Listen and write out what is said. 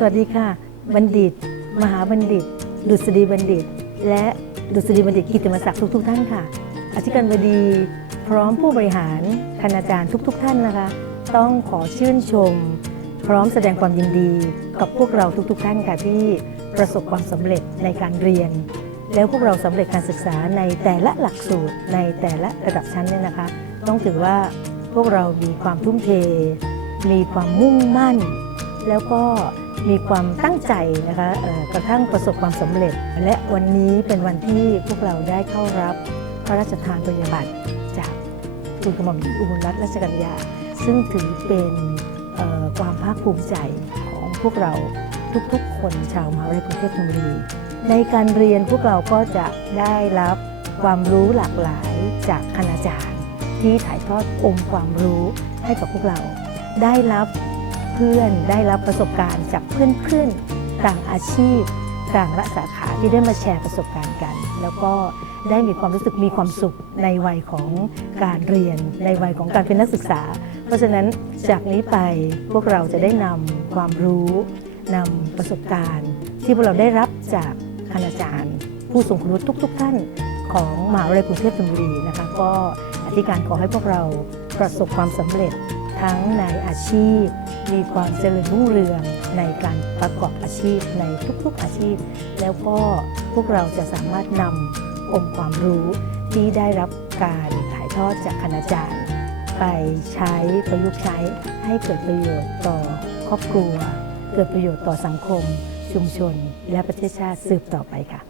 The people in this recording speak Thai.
สวัสดีค่ะ บัณฑิต มหาบัณฑิต ดุษฎีบัณฑิต และดุษฎีบัณฑิตกิตติมศักดิ์ทุกๆท่านค่ะ อธิการบดีพร้อมผู้บริหารคณาจารย์ทุก ๆ ท่านนะคะ ต้องขอชื่นชม พร้อมแสดงความยินดีกับพวกเราทุก ๆ ท่านค่ะที่ประสบความสำเร็จในการเรียน แล้วพวกเราสำเร็จการศึกษาในแต่ละหลักสูตรในแต่ละระดับชั้นเนี่ยนะคะ ต้องถือว่าพวกเรามีความทุ่มเท มีความมุ่งมั่น แล้วก็ มีความตั้งใจนะคะกระทั่งประสบความสำเร็จ และวันนี้เป็นวันที่พวกเราได้เข้ารับพระราชทานปริญญาบัตรจากทูลกระหม่อมหญิงอุบลรัตนราชกัญญาซึ่งถือเป็นความภาคภูมิใจของพวกเราทุกๆ คนชาวมหาวิทยาลัยกรุงเทพธนบุรีในการเรียนพวกเราก็จะได้รับความรู้หลากหลายจากคณาจารย์ ที่ถ่ายทอดองค์ความรู้ให้กับพวกเรา ได้รับ เพื่อนได้รับประสบการณ์จากเพื่อนๆ ต่างอาชีพ ต่างละสาขาที่ได้มาแชร์ประสบการณ์กัน แล้วก็ได้มีความรู้สึกมีความสุขในวัยของการเรียน ในวัยของการเป็นนักศึกษา เพราะฉะนั้นจากนี้ไปพวกเราจะได้นำความรู้นำประสบการณ์ ที่พวกเราได้รับจากคณาจารย์ ผู้ทรงคุณวุฒิทุก ๆ ท่านของมหาวิทยาลัยกรุงเทพธนบุรีนะคะก็อธิการขอให้พวกเราประสบความสำเร็จทั้งในอาชีพ มีความเจริญรุ่งเรืองในการประกอบอาชีพในทุกๆอาชีพ แล้วก็พวกเราจะสามารถนำองค์ความรู้ที่ได้รับการถ่ายทอดจากคณาจารย์ ไปใช้ประยุกต์ใช้ให้เกิดประโยชน์ต่อครอบครัว เกิดประโยชน์ต่อสังคม ชุมชน และประเทศชาติสืบต่อไปค่ะ